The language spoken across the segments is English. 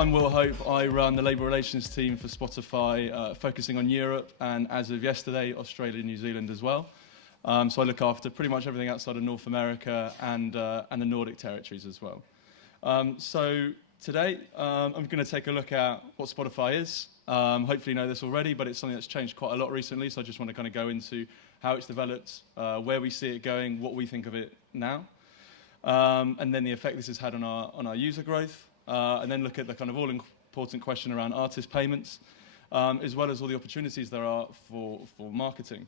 I'm Will Hope. I run the Labour Relations team for Spotify, focusing on Europe and, as of yesterday, Australia and New Zealand as well. So I look after pretty much everything outside of North America and the Nordic territories as well. So today, I'm going to take a look at what Spotify is. Hopefully you know this already, but it's something that's changed quite a lot recently, so I just want to kind of go into how it's developed, where we see it going, what we think of it now, and then the effect this has had on our user growth, and then look at the kind of all-important question around artist payments, as well as all the opportunities there are for marketing.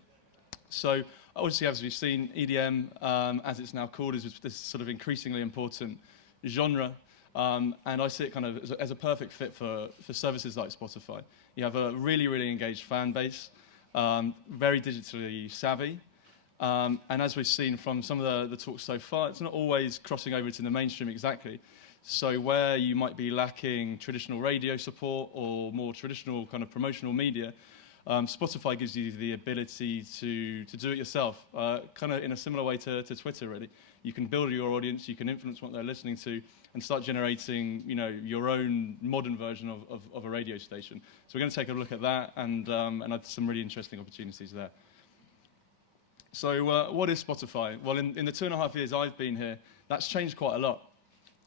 So obviously, as we've seen, EDM, as it's now called, is this sort of increasingly important genre. And I see it kind of as a perfect fit for services like Spotify. You have a really, really engaged fan base, very digitally savvy. And as we've seen from some of the talks so far, it's not always crossing over to the mainstream exactly. So where you might be lacking traditional radio support or more traditional kind of promotional media, Spotify gives you the ability to do it yourself, kind of in a similar way to Twitter, really. You can build your audience, you can influence what they're listening to, and start generating, your own modern version of a radio station. So we're going to take a look at that, and have some really interesting opportunities there. So what is Spotify? Well, in the 2.5 years I've been here, that's changed quite a lot.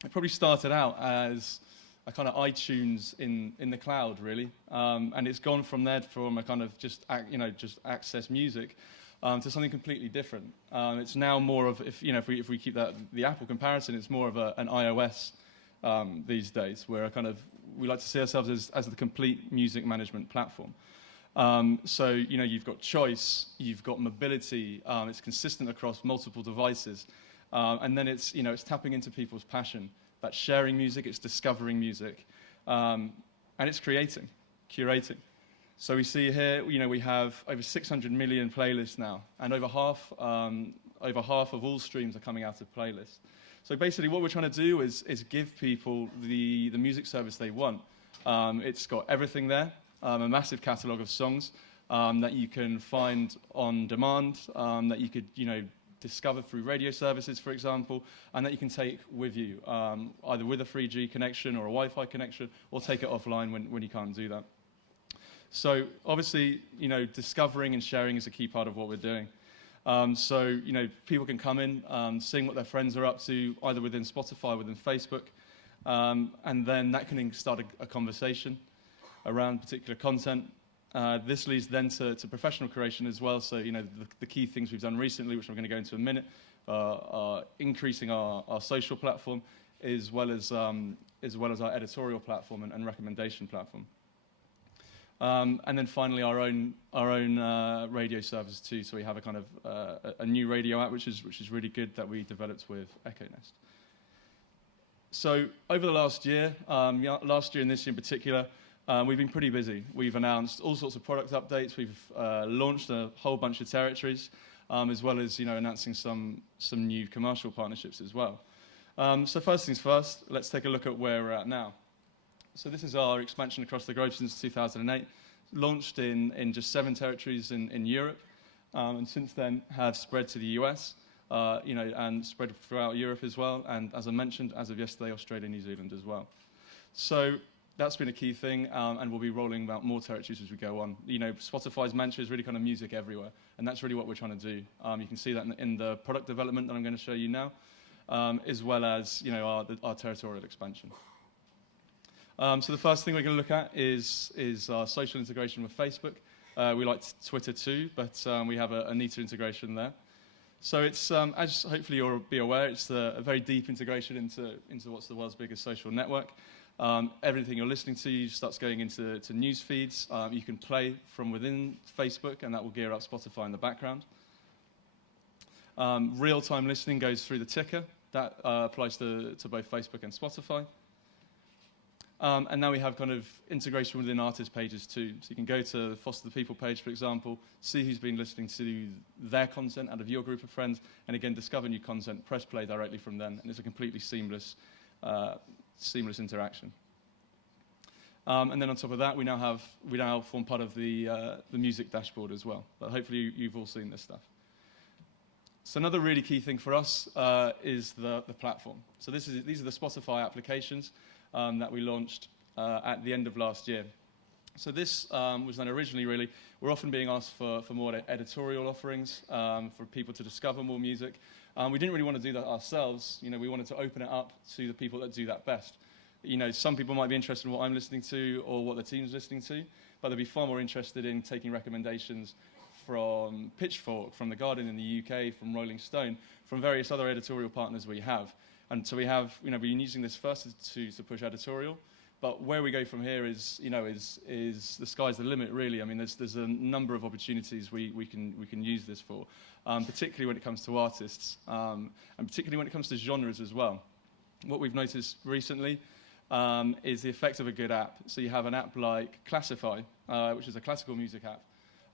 It probably started out as a kind of iTunes in the cloud, really, and it's gone from there from a kind of just access music to something completely different. It's now more of, if we keep the Apple comparison, it's more of an iOS these days, where we like to see ourselves as the complete music management platform. So you've got choice, you've got mobility, it's consistent across multiple devices, and then it's tapping into people's passion. That's sharing music, it's discovering music, and it's curating. So we see here, we have over 600 million playlists now, and over half of all streams are coming out of playlists. So basically, what we're trying to do is give people the music service they want. It's got everything there, a massive catalogue of songs that you can find on demand, that you could, discover through radio services, for example, and that you can take with you, either with a 3G connection or a Wi-Fi connection, or take it offline when you can't do that. So obviously, discovering and sharing is a key part of what we're doing. So people can come in, seeing what their friends are up to, either within Spotify, within Facebook, and then that can start a conversation around particular content. This leads then to professional creation as well. So the key things we've done recently, which I'm going to go into in a minute, are increasing our social platform, as well as our editorial platform and recommendation platform. And then finally, our own radio service too. So we have a kind of a new radio app, which is really good, that we developed with Echo Nest. So over the last year and this year in particular, we've been pretty busy. We've announced all sorts of product updates. We've launched a whole bunch of territories, as well as announcing some new commercial partnerships as well. So first things first, let's take a look at where we're at now. So this is our expansion across the globe since 2008. Launched in just 7 territories in Europe, and since then have spread to the US, and spread throughout Europe as well. And as I mentioned, as of yesterday, Australia and New Zealand as well. So that's been a key thing, and we'll be rolling out more territories as we go on. Spotify's mantra is really kind of music everywhere, and that's really what we're trying to do. You can see that in the product development that I'm going to show you now, as well as our territorial expansion. So the first thing we're going to look at is our social integration with Facebook. We like Twitter too, but we have a neater integration there. So it's, as hopefully you'll be aware, it's a very deep integration into what's the world's biggest social network. Everything you're listening to starts going into news feeds. You can play from within Facebook, and that will gear up Spotify in the background. Real-time listening goes through the ticker. That applies to both Facebook and Spotify. And now we have kind of integration within artist pages too. So you can go to the Foster the People page, for example, see who's been listening to their content out of your group of friends, and again, discover new content, press play directly from them, and it's a completely seamless interaction. And then on top of that, we now form part of the music dashboard as well. But hopefully you've all seen this stuff. So another really key thing for us is the platform. So these are the Spotify applications that we launched at the end of last year. So this was done originally, really, we're often being asked for more editorial offerings, for people to discover more music. We didn't really want to do that ourselves. We wanted to open it up to the people that do that best. Some people might be interested in what I'm listening to or what the team's listening to, but they'd be far more interested in taking recommendations from Pitchfork, from The Guardian in the UK, from Rolling Stone, from various other editorial partners we have. And so we have, we've been using this first to push editorial, but where we go from here is the sky's the limit, really. I mean, there's a number of opportunities we can use this for, particularly when it comes to artists, and particularly when it comes to genres as well. What we've noticed recently is the effect of a good app. So you have an app like Classify, which is a classical music app.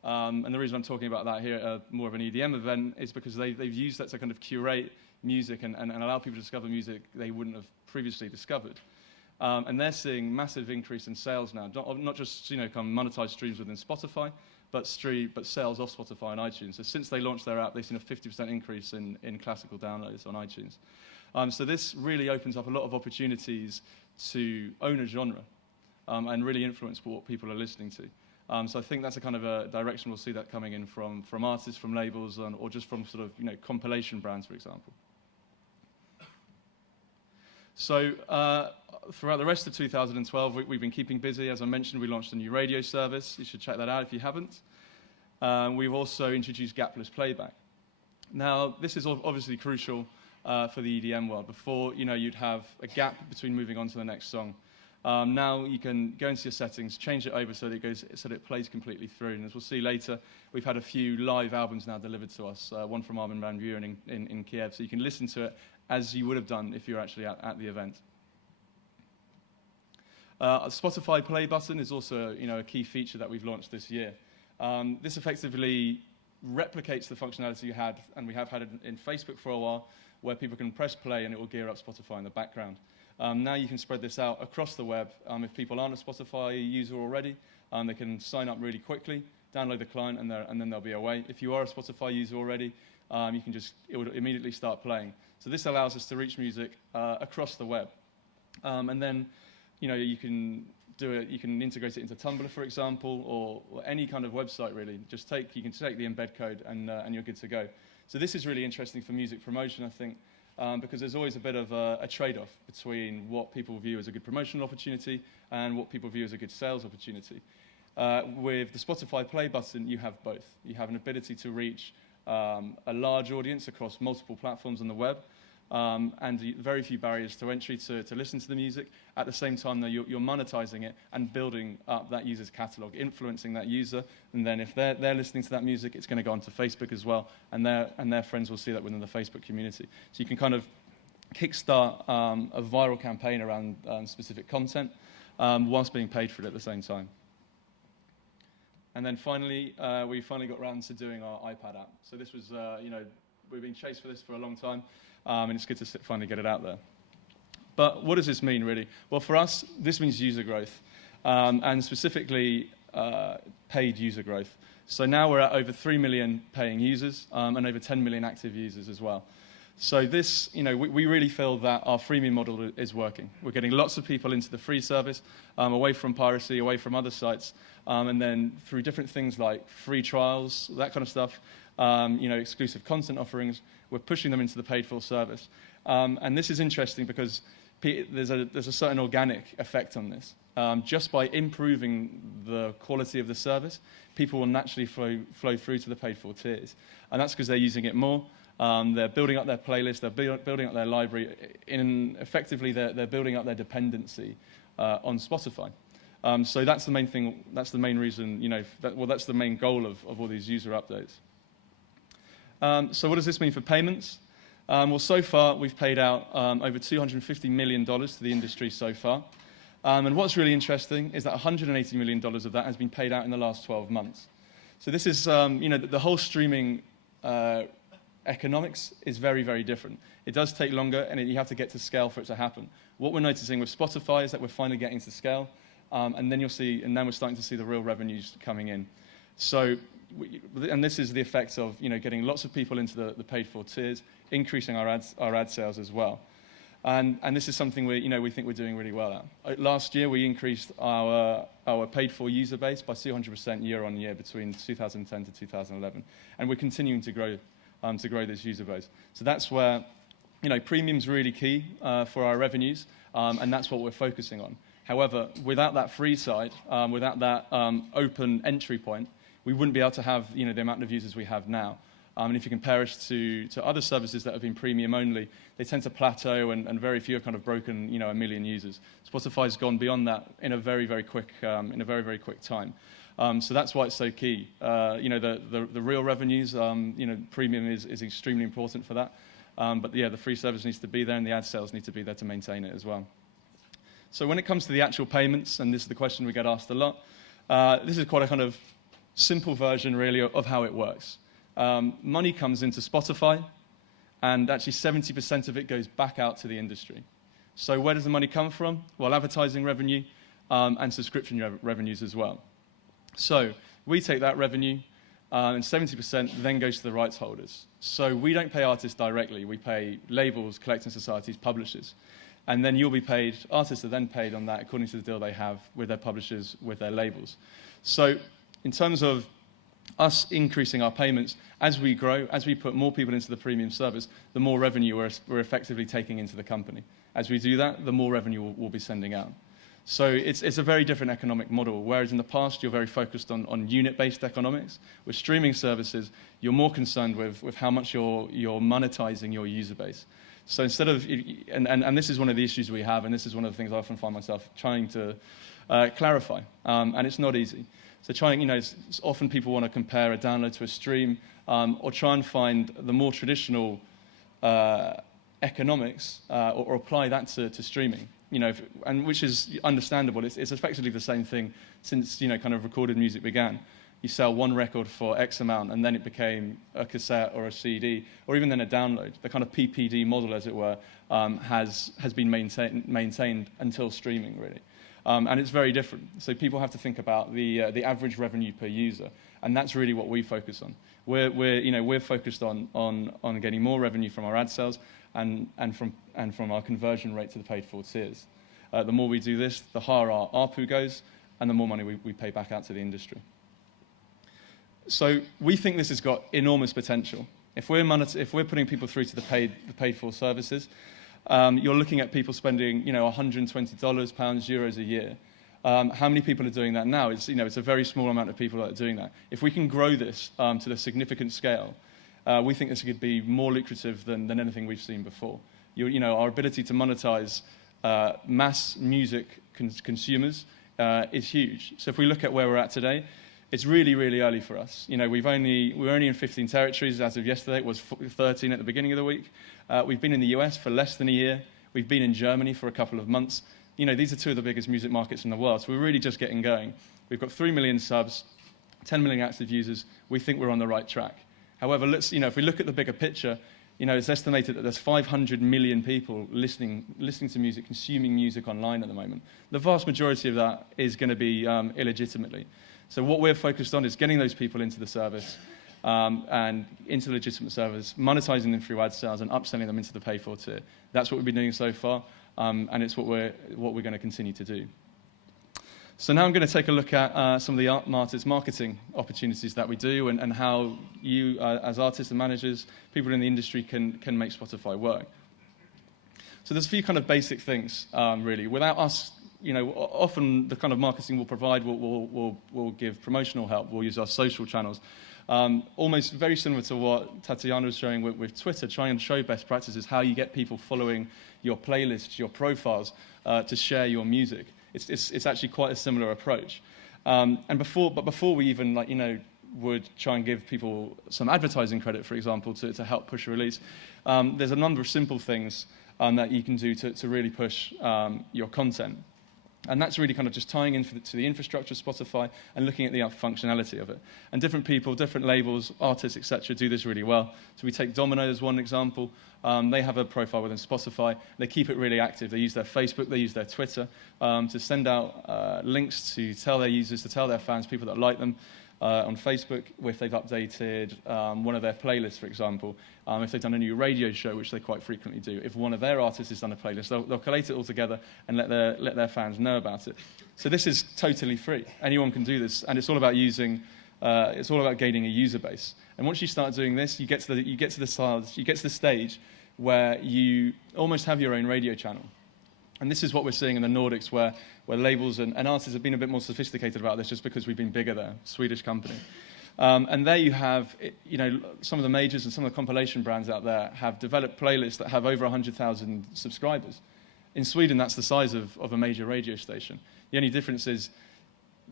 And the reason I'm talking about that here at more of an EDM event is because they've used that to kind of curate music and allow people to discover music they wouldn't have previously discovered. And they're seeing massive increase in sales now, not just kind of monetized streams within Spotify, but sales off Spotify and iTunes. So since they launched their app, they've seen a 50% increase in classical downloads on iTunes. So this really opens up a lot of opportunities to own a genre and really influence what people are listening to. So I think that's a kind of a direction we'll see that coming in from artists, from labels, or just from sort of compilation brands, for example. So throughout the rest of 2012, we've been keeping busy. As I mentioned, we launched a new radio service. You should check that out if you haven't. We've also introduced gapless playback. Now, this is obviously crucial for the EDM world. Before, you'd have a gap between moving on to the next song. Now you can go into your settings, change it over so that it plays completely through. And as we'll see later, we've had a few live albums now delivered to us, one from Armin van Buuren in Kiev, so you can listen to it as you would have done if you were actually at the event. A Spotify play button is also a key feature that we've launched this year. This effectively replicates the functionality you had, and we have had it in Facebook for a while, where people can press play and it will gear up Spotify in the background. Now you can spread this out across the web. If people aren't a Spotify user already, they can sign up really quickly, download the client, and then they'll be away. If you are a Spotify user already, it will immediately start playing. So this allows us to reach music across the web. And then, you can do it. You can integrate it into Tumblr, for example, or any kind of website, really. You can take the embed code, and you're good to go. So this is really interesting for music promotion, I think. Because there's always a bit of a trade-off between what people view as a good promotional opportunity and what people view as a good sales opportunity. With the Spotify play button, you have both. You have an ability to reach a large audience across multiple platforms on the web, and very few barriers to entry to listen to the music. At the same time, though, you're monetizing it and building up that user's catalog, influencing that user. And then if they're listening to that music, it's going to go onto Facebook as well, and their friends will see that within the Facebook community. So you can kind of kickstart a viral campaign around specific content whilst being paid for it at the same time. And then finally, we finally got around to doing our iPad app. So this was, we've been chased for this for a long time, and it's good to finally get it out there. But what does this mean, really? Well, for us, this means user growth, and specifically paid user growth. So now we're at over 3 million paying users and over 10 million active users as well. So this, we really feel that our freemium model is working. We're getting lots of people into the free service, away from piracy, away from other sites, and then through different things like free trials, that kind of stuff, exclusive content offerings, we're pushing them into the paid full service. And this is interesting because there's a certain organic effect on this. Just by improving the quality of the service, people will naturally flow through to the paid for tiers. And that's because they're using it more. They're building up their playlist, they're building up their library. Effectively, they're building up their dependency on Spotify. So that's the main thing, that's the main reason, that's the main goal of all these user updates. So what does this mean for payments? Well, so far, we've paid out over $250 million to the industry so far. And what's really interesting is that $180 million of that has been paid out in the last 12 months. So this is, the whole streaming economics is very, very different. It does take longer, and you have to get to scale for it to happen. What we're noticing with Spotify is that we're finally getting to scale, and then we're starting to see the real revenues coming in. So, and this is the effect of getting lots of people into the paid for tiers, increasing our ad sales as well. And this is something we think we're doing really well at. Last year, we increased our paid-for user base by 200% year-on-year between 2010 to 2011, and we're continuing to grow this user base. So that's where premium's really key for our revenues, and that's what we're focusing on. However, without that free side, without that open entry point, we wouldn't be able to have the amount of users we have now. And if you compare us to other services that have been premium only, they tend to plateau, and very few have kind of broken 1 million users. Spotify's gone beyond that in a very, very quick time. So that's why it's so key. The real revenues, premium is extremely important for that. But yeah, the free service needs to be there, and the ad sales need to be there to maintain it as well. So when it comes to the actual payments, and this is the question we get asked a lot, this is quite a kind of simple version, really, of how it works. Money comes into Spotify, and actually 70% of it goes back out to the industry. So where does the money come from? Well, advertising revenue and subscription revenues as well. So we take that revenue, and 70% then goes to the rights holders. So we don't pay artists directly. We pay labels, collecting societies, publishers. And then you'll be paid, artists are then paid on that according to the deal they have with their publishers, with their labels. So in terms of us increasing our payments, as we grow, as we put more people into the premium service, the more revenue we're effectively taking into the company. As we do that, the more revenue we'll be sending out. So it's a very different economic model, whereas in the past you're very focused on unit-based economics. With streaming services, you're more concerned with how much you're monetizing your user base. So instead of, and this is one of the issues we have, and this is one of the things I often find myself trying to clarify, and it's not easy. So often people want to compare a download to a stream, or try and find the more traditional economics, or apply that to streaming. And which is understandable. It's effectively the same thing since kind of recorded music began. You sell one record for X amount, and then it became a cassette or a CD, or even then a download. The kind of PPD model, as it were, has been maintained until streaming, really. And it's very different. So people have to think about the average revenue per user, and that's really what we focus on. We're focused on getting more revenue from our ad sales and from our conversion rate to the paid-for tiers. The more we do this, the higher our ARPU goes, and the more money we pay back out to the industry. So we think this has got enormous potential. If we're putting people through to the paid-for services, you're looking at people spending $120, pounds, euros a year. How many people are doing that now? It's a very small amount of people that are doing that. If we can grow this to a significant scale, we think this could be more lucrative than anything we've seen before. Our ability to monetize mass music consumers is huge. So if we look at where we're at today, it's really, really early for us. We're only in 15 territories as of yesterday. It was 13 at the beginning of the week. We've been in the US for less than a year. We've been in Germany for a couple of months. These are two of the biggest music markets in the world, so we're really just getting going. We've got 3 million subs, 10 million active users. We think we're on the right track. However, if we look at the bigger picture, it's estimated that there's 500 million people listening to music, consuming music online at the moment. The vast majority of that is going to be illegitimately. So what we're focused on is getting those people into the service, and into the legitimate service, monetizing them through ad sales and upselling them into the pay-for tier. That's what we've been doing so far, and it's what we're going to continue to do. So now I'm going to take a look at some of the artist marketing opportunities that we do, and how you, as artists and managers, people in the industry can make Spotify work. So there's a few kind of basic things, really. Without us, often the kind of marketing we'll provide will give promotional help. We'll use our social channels. Almost very similar to what Tatiana was showing with Twitter, trying to show best practices, how you get people following your playlists, your profiles, to share your music. It's actually quite a similar approach. But before we even would try and give people some advertising credit, for example, to help push a release, there's a number of simple things that you can do to really push your content. And that's really kind of just tying in to the infrastructure of Spotify and looking at the functionality of it. And different people, different labels, artists, etc., do this really well. So we take Domino as one example. They have a profile within Spotify. They keep it really active. They use their Facebook, they use their Twitter, to send out links to tell their users, to tell their fans, people that like them, on Facebook, if they've updated one of their playlists, for example, if they've done a new radio show, which they quite frequently do. If one of their artists has done a playlist, they'll collate it all together and let their fans know about it. So this is totally free. Anyone can do this, and it's all about gaining a user base. And once you start doing this, you get to the stage where you almost have your own radio channel. And this is what we're seeing in the Nordics, where labels and artists have been a bit more sophisticated about this, just because we've been bigger there, Swedish company. And there you have, some of the majors and some of the compilation brands out there have developed playlists that have over 100,000 subscribers. In Sweden, that's the size of a major radio station. The only difference is,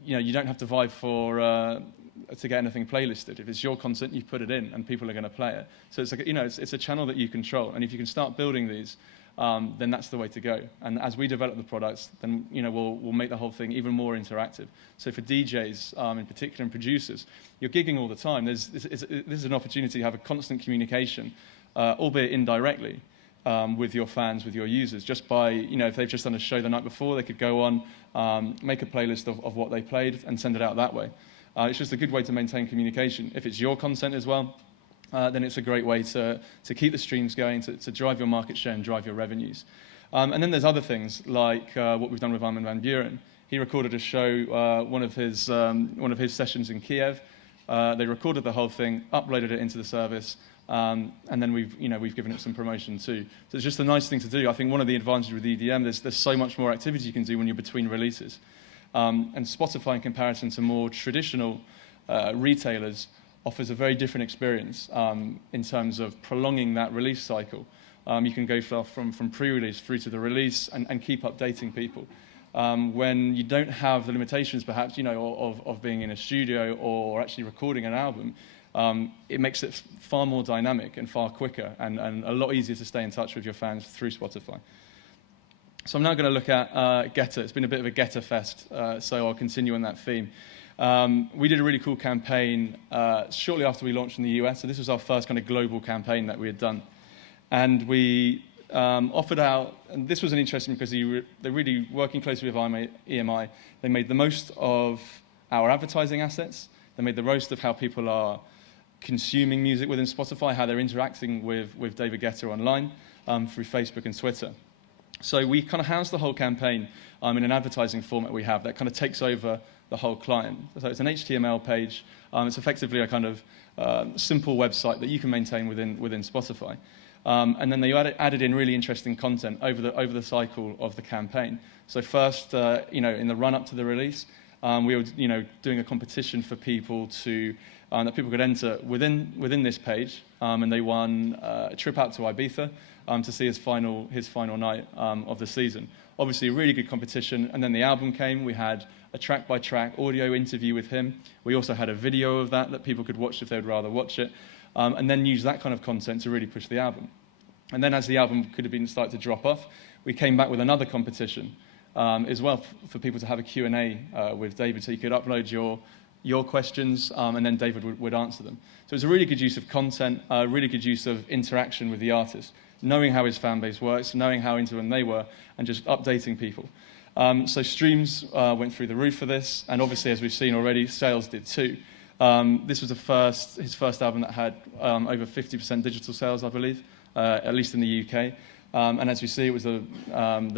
you don't have to vie to get anything playlisted. If it's your content, you put it in, and people are going to play it. So it's like, it's a channel that you control. And if you can start building these, then that's the way to go. And as we develop the products, then we'll make the whole thing even more interactive. So for DJs in particular and producers, you're gigging all the time. This is an opportunity to have a constant communication, albeit indirectly, with your fans, with your users. Just by, if they've just done a show the night before, they could go on, make a playlist of what they played and send it out that way. It's just a good way to maintain communication. If it's your content as well, then it's a great way to keep the streams going, to drive your market share and drive your revenues. And then there's other things, like what we've done with Armin van Buuren. He recorded a show, one of his sessions in Kiev. They recorded the whole thing, uploaded it into the service, and then we've given it some promotion too. So it's just a nice thing to do. I think one of the advantages with EDM, there's so much more activity you can do when you're between releases. And Spotify, in comparison to more traditional retailers, offers a very different experience in terms of prolonging that release cycle. You can go from pre-release through to the release and keep updating people. When you don't have the limitations, perhaps, of being in a studio or actually recording an album, it makes it far more dynamic and far quicker and a lot easier to stay in touch with your fans through Spotify. So I'm now going to look at Guetta. It's been a bit of a Guetta fest, so I'll continue on that theme. We did a really cool campaign shortly after we launched in the US, so this was our first kind of global campaign that we had done. And we offered out, and this was an interesting because they're really working closely with EMI. They made the most of our advertising assets. They made the most of how people are consuming music within Spotify, how they're interacting with David Guetta online through Facebook and Twitter. So we kind of housed the whole campaign in an advertising format we have that kind of takes over the whole client. So it's an HTML page. It's effectively a kind of simple website that you can maintain within Spotify. And then they added in really interesting content over the cycle of the campaign. So first, in the run-up to the release, we were doing a competition for people that people could enter within this page, and they won a trip out to Ibiza to see his final night of the season. Obviously, a really good competition. And then the album came. We had a track-by-track audio interview with him. We also had a video of that people could watch if they would rather watch it, and then use that kind of content to really push the album. And then as the album could have been starting to drop off, we came back with another competition as well for people to have a Q&A with David, so you could upload your questions, and then David would answer them. So it was a really good use of content, a really good use of interaction with the artist, knowing how his fan base works, knowing how into them they were, and just updating people. So streams went through the roof for this, and obviously, as we've seen already, sales did too. This was his first album that had over 50% digital sales, I believe, at least in the UK. And as we see, it was the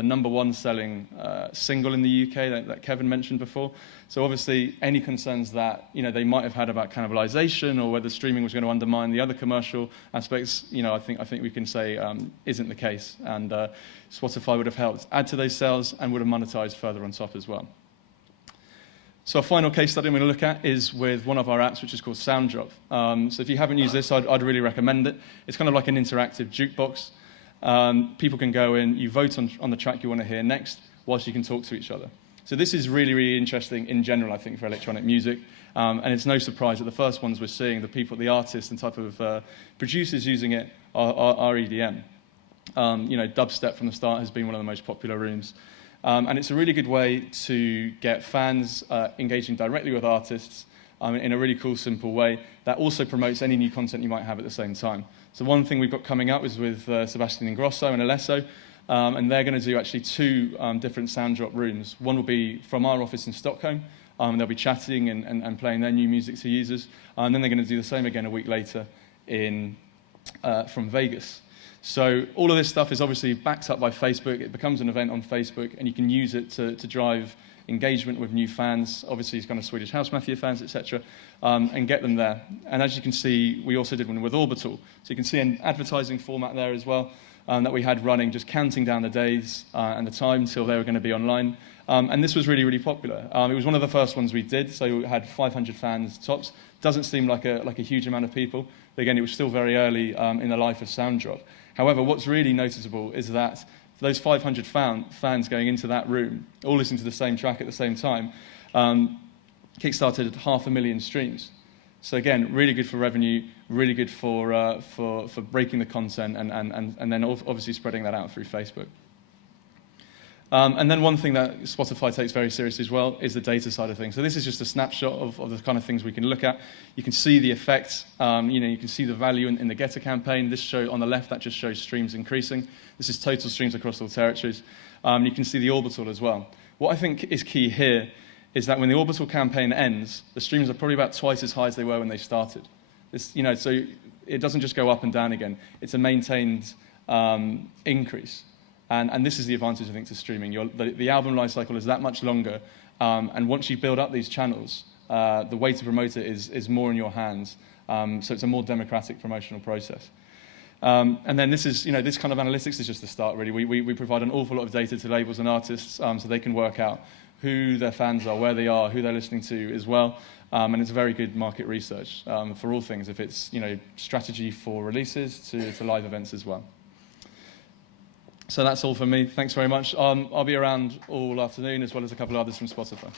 number one selling single in the UK that Kevin mentioned before. So obviously, any concerns that they might have had about cannibalization or whether streaming was going to undermine the other commercial aspects, I think we can say isn't the case. And Spotify would have helped add to those sales and would have monetized further on top as well. So a final case study I'm going to look at is with one of our apps, which is called Sounddrop. So if you haven't used this, I'd really recommend it. It's kind of like an interactive jukebox. People can go in, you vote on the track you want to hear next, whilst you can talk to each other. So this is really, really interesting in general, I think, for electronic music. And it's no surprise that the first ones we're seeing, the artists and type of producers using it are EDM. Dubstep from the start has been one of the most popular rooms. And it's a really good way to get fans engaging directly with artists in a really cool, simple way that also promotes any new content you might have at the same time. So one thing we've got coming up is with Sebastian Ingrosso and Alesso, and they're going to do actually two different Sounddrop rooms. One will be from our office in Stockholm, They'll be chatting and playing their new music to users. And then they're going to do the same again a week later from Vegas. So all of this stuff is obviously backed up by Facebook. It becomes an event on Facebook, and you can use it to drive engagement with new fans, obviously kind of Swedish House Mafia fans, etc., and get them there. And as you can see, we also did one with Orbital. So you can see an advertising format there as well that we had running, just counting down the days and the time till they were going to be online. And this was really, really popular. It was one of the first ones we did, so we had 500 fans tops. Doesn't seem like a huge amount of people, but again, it was still very early in the life of Sounddrop. However, what's really noticeable is that those 500 fans going into that room, all listening to the same track at the same time, kickstarted 500,000 streams. So again, really good for revenue, really good for breaking the content and then obviously spreading that out through Facebook. And then one thing that Spotify takes very seriously as well is the data side of things. So this is just a snapshot of the kind of things we can look at. You can see the effects. You can see the value in the Guetta campaign. This show on the left, that just shows streams increasing. This is total streams across all territories. You can see the Orbital as well. What I think is key here is that when the Orbital campaign ends, the streams are probably about twice as high as they were when they started. So it doesn't just go up and down again. It's a maintained increase. And this is the advantage, I think, to streaming. The album life cycle is that much longer. And once you build up these channels, the way to promote it is more in your hands. So it's a more democratic promotional process. And then this is, this kind of analytics is just the start, really. We provide an awful lot of data to labels and artists so they can work out who their fans are, where they are, who they're listening to as well. And it's very good market research for all things, if it's, strategy for releases to live events as well. So that's all from me. Thanks very much. I'll be around all afternoon, as well as a couple of others from Spotify.